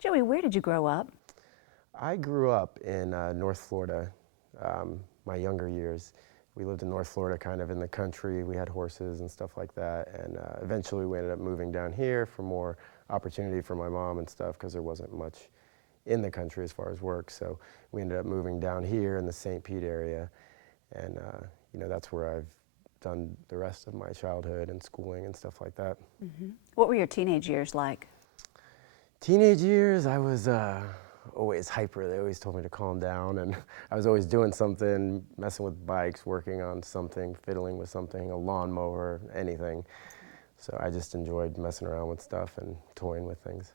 Joey, where did you grow up? I grew up in North Florida, my younger years. We lived in North Florida, kind of in the country. We had horses and stuff like that. And eventually we ended up moving down here for more opportunity for my mom and stuff because there wasn't much in the country as far as work. So we ended up moving down here in the St. Pete area. And, that's where I've done the rest of my childhood and schooling and stuff like that. What were your teenage years like? Teenage years, I was always hyper. They always told me to calm down, and I was always doing something, messing with bikes, working on something, fiddling with something, a lawnmower, anything. So I just enjoyed messing around with stuff and toying with things.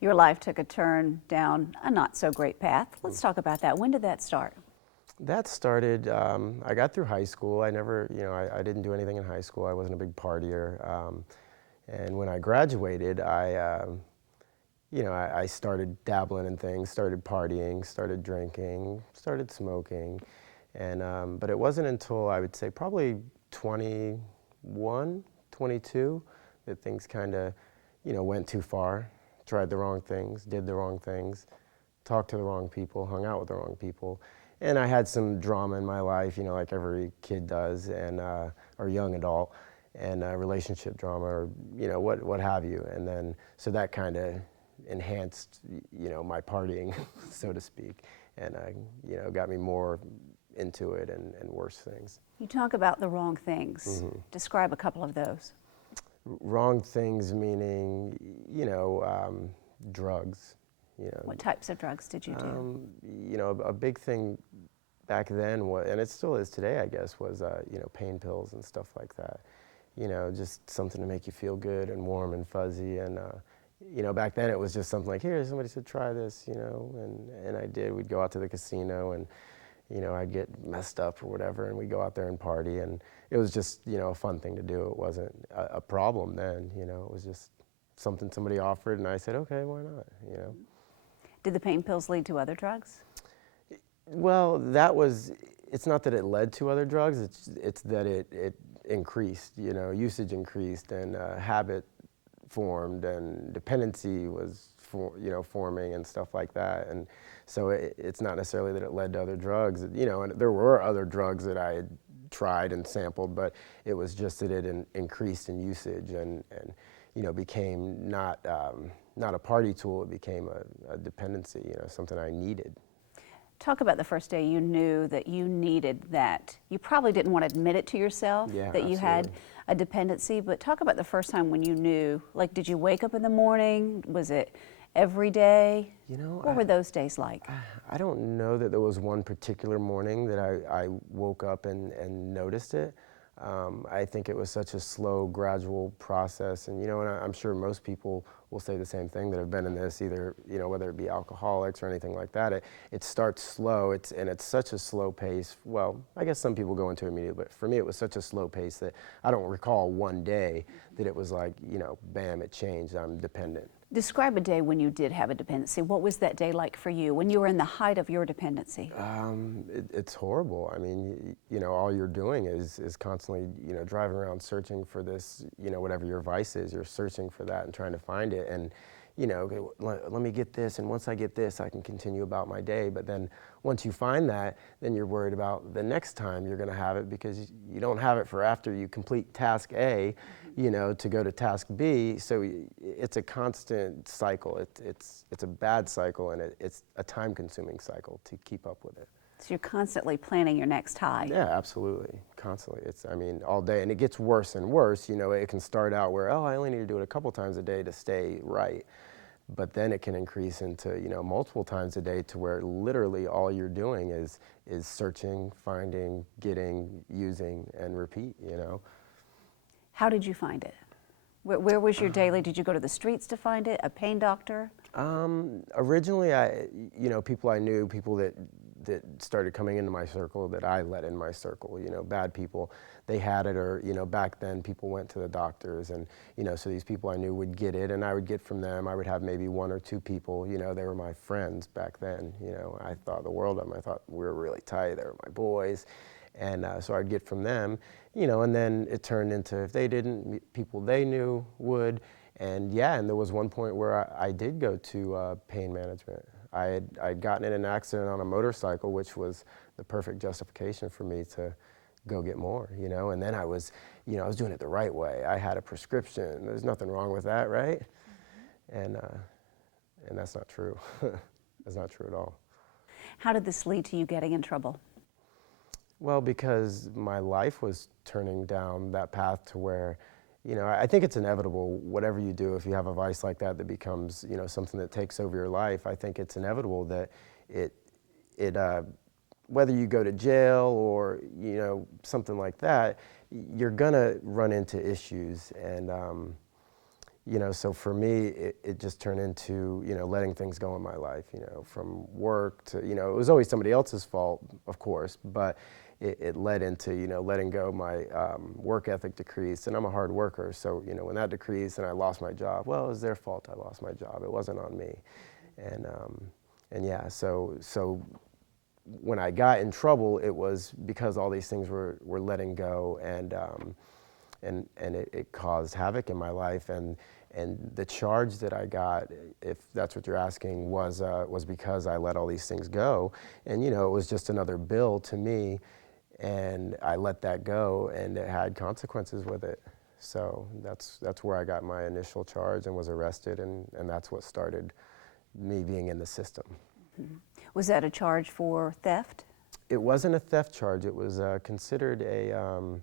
Your life took a turn down a not so great path. Let's talk about that. When did that start? That started, I got through high school. I never, I didn't do anything in high school. I wasn't a big partier. And when I graduated, I started dabbling in things, started partying, started drinking, started smoking. And, but it wasn't until I would say probably 21, 22 that things kind of, went too far, tried the wrong things, did the wrong things, talked to the wrong people, hung out with the wrong people. And I had some drama in my life, like every kid does, and or young adult, and relationship drama, or what have you. And then so that kind of enhanced, my partying, so to speak, and got me more into it and worse things. You talk about the wrong things. Describe a couple of those. Wrong things meaning, drugs. What types of drugs did you do? A big thing back then was, and it still is today, I guess, was pain pills and stuff like that. Just something to make you feel good and warm and fuzzy. And back then it was just something like, here, somebody said try this, and I did. We'd go out to the casino and I'd get messed up or whatever, and we'd go out there and party, and it was just a fun thing to do. It wasn't a problem then. It was just something somebody offered, and I said, okay, why not? Did the pain pills lead to other drugs? Well, it's not that it led to other drugs, it's that it increased, usage increased, and habit formed, and dependency was forming and stuff like that. And so it's not necessarily that it led to other drugs, and there were other drugs that I had tried and sampled, but it was just that it increased in usage and became not a party tool. It became a dependency, something I needed. Talk about the first day you knew that you needed that. You probably didn't want to admit it to yourself that you had a dependency, but talk about the first time when you knew. Like, did you wake up in the morning? Was it every day? What were those days like? I don't know that there was one particular morning that I woke up and noticed it. I think it was such a slow, gradual process, and and I'm sure most people will say the same thing that have been in this, either whether it be alcoholics or anything like that. It starts slow, and it's such a slow pace. Well, I guess some people go into it immediately, but for me it was such a slow pace that I don't recall one day that it was like bam, it changed. I'm dependent. Describe a day when you did have a dependency. What was that day like for you when you were in the height of your dependency? It's horrible. I mean, all you're doing is constantly, driving around searching for this, whatever your vice is, you're searching for that and trying to find it. And, okay, let me get this, and once I get this, I can continue about my day. But then once you find that, then you're worried about the next time you're going to have it, because you don't have it for after you complete task A, to go to task B. So it's a constant cycle. It's a bad cycle, and it's a time-consuming cycle to keep up with it. So you're constantly planning your next high. Yeah, absolutely, constantly. All day, and it gets worse and worse. It can start out where, I only need to do it a couple times a day to stay right. But then it can increase into, multiple times a day, to where literally all you're doing is searching, finding, getting, using, and repeat, How did you find it? Where was your daily? Did you go to the streets to find it? A pain doctor? Originally, people I knew, people that started coming into my circle, that I let in my circle, bad people, they had it, or, back then people went to the doctors, and, so these people I knew would get it, and I would get from them. I would have maybe one or two people, they were my friends back then, I thought the world of them. I thought we were really tight. They were my boys. And so I'd get from them, and then it turned into, if they didn't, people they knew would, And yeah, and there was one point where I did go to pain management. I'd gotten in an accident on a motorcycle, which was the perfect justification for me to go get more, you know. And then I was doing it the right way. I had a prescription. There's nothing wrong with that, right? And that's not true. That's not true at all. How did this lead to you getting in trouble? Well, because my life was turning down that path to where, I think it's inevitable, whatever you do, if you have a vice like that that becomes, something that takes over your life, I think it's inevitable that whether you go to jail or, something like that, you're gonna run into issues. And, so for me, it just turned into, letting things go in my life, from work to, it was always somebody else's fault, of course, but it led into, letting go. My work ethic decreased, and I'm a hard worker. So, when that decreased and I lost my job, well, it was their fault I lost my job. It wasn't on me. And yeah, so when I got in trouble, it was because all these things were letting go, and it caused havoc in my life. And the charge that I got, if that's what you're asking, was because I let all these things go. And, it was just another bill to me. And I let that go, and it had consequences with it. So that's where I got my initial charge and was arrested, and that's what started me being in the system. Mm-hmm. Was that a charge for theft? It wasn't a theft charge. It was considered a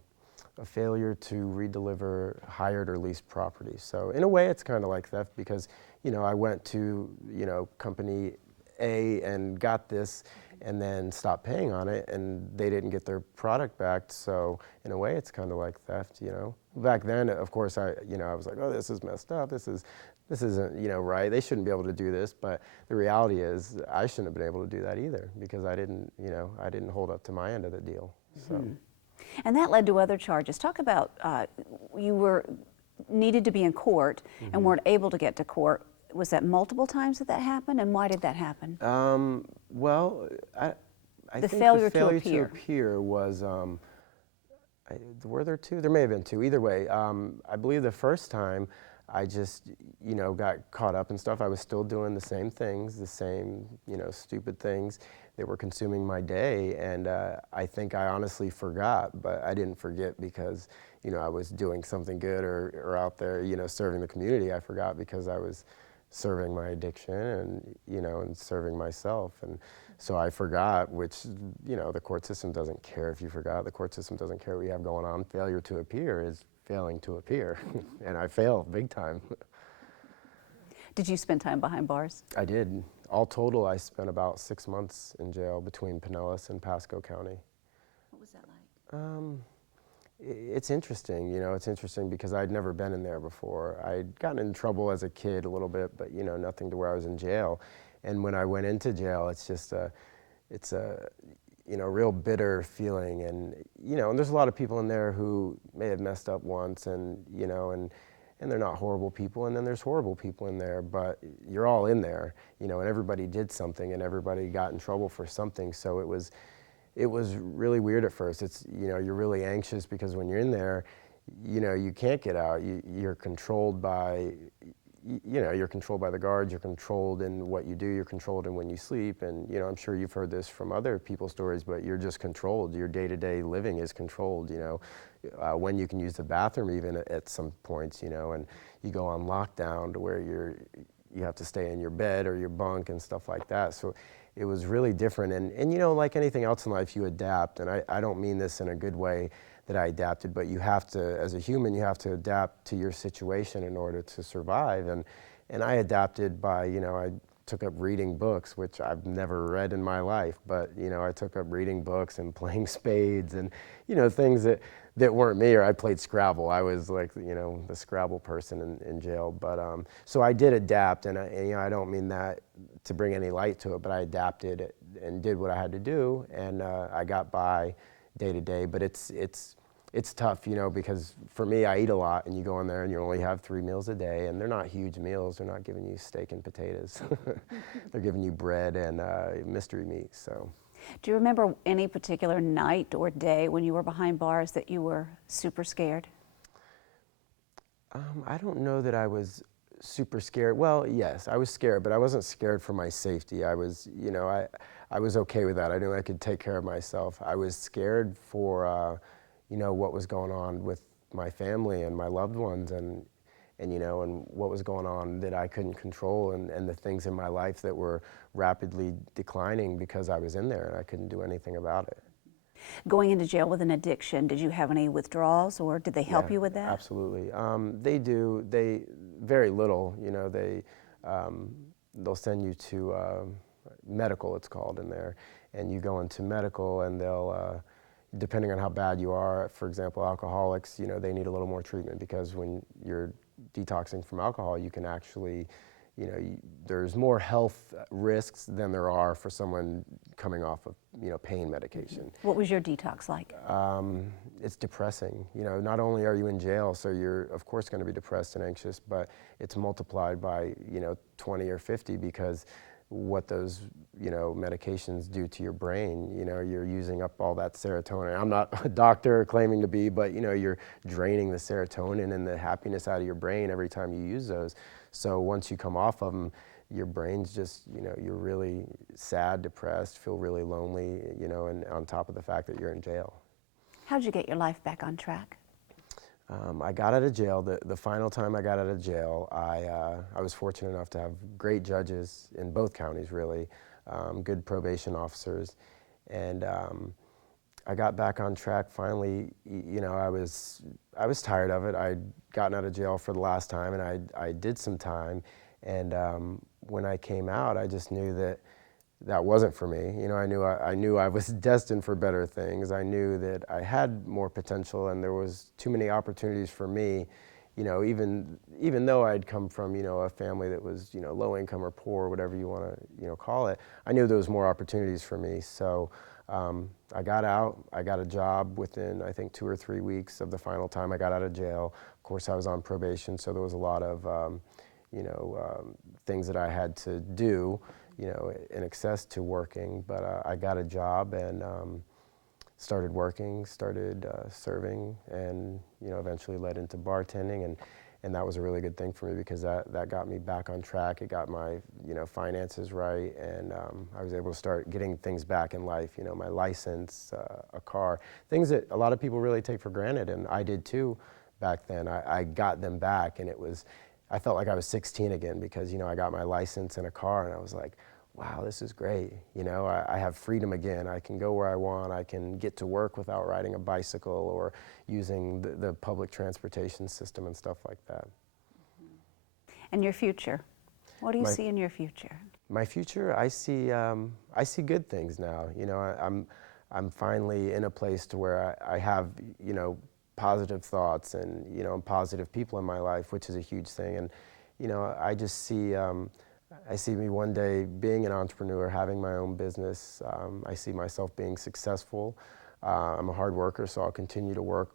failure to redeliver hired or leased property. So in a way, it's kind of like theft because, I went to, company A and got this, and then stopped paying on it, and they didn't get their product back. So in a way, it's kind of like theft, Back then, of course, I was like, oh, this is messed up. This isn't, right. They shouldn't be able to do this. But the reality is, I shouldn't have been able to do that either because I didn't hold up to my end of the deal. So. Mm-hmm. And that led to other charges. Talk about you needed to be in court Mm-hmm. and weren't able to get to court. Was that multiple times that happened, and why did that happen? Well, I the think failure the failure to appear was, were there two? There may have been two. Either way, I believe the first time I just, got caught up in stuff. I was still doing the same things, the same, stupid things that were consuming my day. And I think I honestly forgot, but I didn't forget because, I was doing something good or out there, serving the community. I forgot because I was serving my addiction and, and serving myself. And so I forgot, which, the court system doesn't care if you forgot. The court system doesn't care what you have going on. Failure to appear is failing to appear. And I failed big time. Did you spend time behind bars? I did. All total, I spent about 6 months in jail between Pinellas and Pasco County. What was that like? It's interesting, it's interesting because I'd never been in there before. I'd gotten in trouble as a kid a little bit, but nothing to where I was in jail. And when I went into jail, it's just it's a real bitter feeling. And, and there's a lot of people in there who may have messed up once and they're not horrible people. And then there's horrible people in there, but you're all in there, and everybody did something and everybody got in trouble for something. So it was really weird at first. It's, you're really anxious because when you're in there, you can't get out. You're controlled by, you're controlled by the guards. You're controlled in what you do. You're controlled in when you sleep. And, I'm sure you've heard this from other people's stories, but you're just controlled. Your day-to-day living is controlled, when you can use the bathroom even at some points, and you go on lockdown to where you have to stay in your bed or your bunk and stuff like that. So it was really different. And like anything else in life, you adapt. And I don't mean this in a good way that I adapted, but you have to, as a human, you have to adapt to your situation in order to survive. And I adapted by, I took up reading books, which I've never read in my life, but, I took up reading books and playing spades and, things that weren't me. Or I played Scrabble. I was like, the Scrabble person in jail. But so I did adapt, and I don't mean that to bring any light to it, but I adapted and did what I had to do, and I got by day to day. But it's tough, because for me, I eat a lot, and you go in there and you only have 3 meals a day, and they're not huge meals. They're not giving you steak and potatoes. They're giving you bread and mystery meat. So. Do you remember any particular night or day when you were behind bars that you were super scared? I don't know that I was super scared. Well, yes, I was scared, but I wasn't scared for my safety. I was, I was okay with that. I knew I could take care of myself. I was scared for, what was going on with my family and my loved ones, and and what was going on that I couldn't control, and the things in my life that were rapidly declining because I was in there and I couldn't do anything about it. Going into jail with an addiction, did you have any withdrawals, or did they help Yeah, you with that? absolutely. They do. They very little. They'll send you to medical. It's called in there, and you go into medical, and they'll. Depending on how bad you are, for example, alcoholics, they need a little more treatment because when you're detoxing from alcohol, you can actually, there's more health risks than there are for someone coming off of, pain medication. What was your detox like? It's depressing. Not only are you in jail, so you're of course going to be depressed and anxious, but it's multiplied by, 20 or 50 because what those, medications do to your brain. You're using up all that serotonin. I'm not a doctor claiming to be, but you're draining the serotonin and the happiness out of your brain every time you use those. So once you come off of them, your brain's just, you're really sad, depressed, feel really lonely, and on top of the fact that you're in jail. How'd you get your life back on track? I got out of jail. The final time I got out of jail, I was fortunate enough to have great judges in both counties, really, good probation officers, and I got back on track finally. I was tired of it. I'd gotten out of jail for the last time, and I did some time, and when I came out, I just knew that wasn't for me. I knew I was destined for better things. I knew that I had more potential, and there was too many opportunities for me. Even though I'd come from a family that was low income or poor, whatever you want to call it, I knew there was more opportunities for me. So I got out. I got a job within I think 2 or 3 weeks of the final time I got out of jail. Of course, I was on probation, so there was a lot of things that I had to do. In excess to working, but I got a job and started working, started serving, and eventually led into bartending, and that was a really good thing for me because that got me back on track. It got my finances right, and I was able to start getting things back in life. My license, a car, things that a lot of people really take for granted, and I did too back then. I got them back, and I felt like I was 16 again because I got my license and a car, and I was like, wow, this is great. I have freedom again. I can go where I want. I can get to work without riding a bicycle or using the public transportation system and stuff like that. And your future? What do you see in your future? My future, I see good things now. I'm finally in a place to where I have positive thoughts and positive people in my life, which is a huge thing. And I just see. I see me one day being an entrepreneur, having my own business. I see myself being successful. I'm a hard worker, so I'll continue to work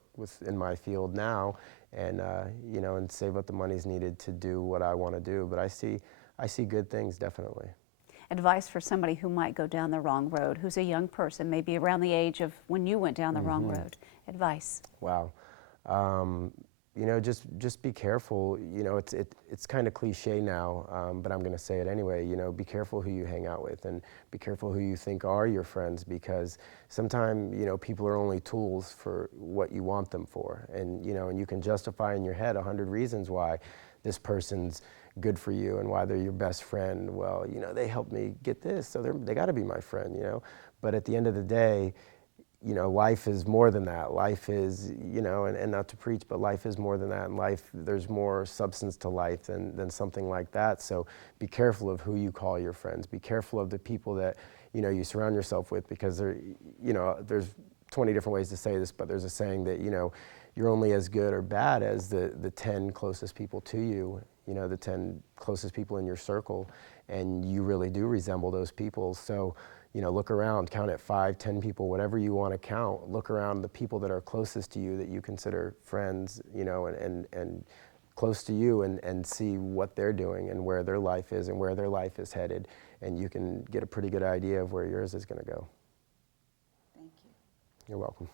in my field now, and and save up the monies needed to do what I want to do. But I see good things definitely. Advice for somebody who might go down the wrong road, who's a young person, maybe around the age of when you went down the wrong road. Advice. Wow. Just be careful. It's kind of cliche now, but I'm going to say it anyway. Be careful who you hang out with, and be careful who you think are your friends, because sometimes people are only tools for what you want them for, and you can justify in your head 100 reasons why this person's good for you and why they're your best friend. Well, they helped me get this, so they got to be my friend. But at the end of the day, life is more than that. Life is, and not to preach, but life is more than that. In life, there's more substance to life than something like that. So be careful of who you call your friends. Be careful of the people that, you surround yourself with, because there's 20 different ways to say this, but there's a saying that, you're only as good or bad as the 10 closest people to you, the 10 closest people in your circle, and you really do resemble those people. So, look around, count at 5, 10 people, whatever you want to count. Look around the people that are closest to you that you consider friends, and close to you, and see what they're doing and where their life is and where their life is headed. And you can get a pretty good idea of where yours is going to go. Thank you. You're welcome.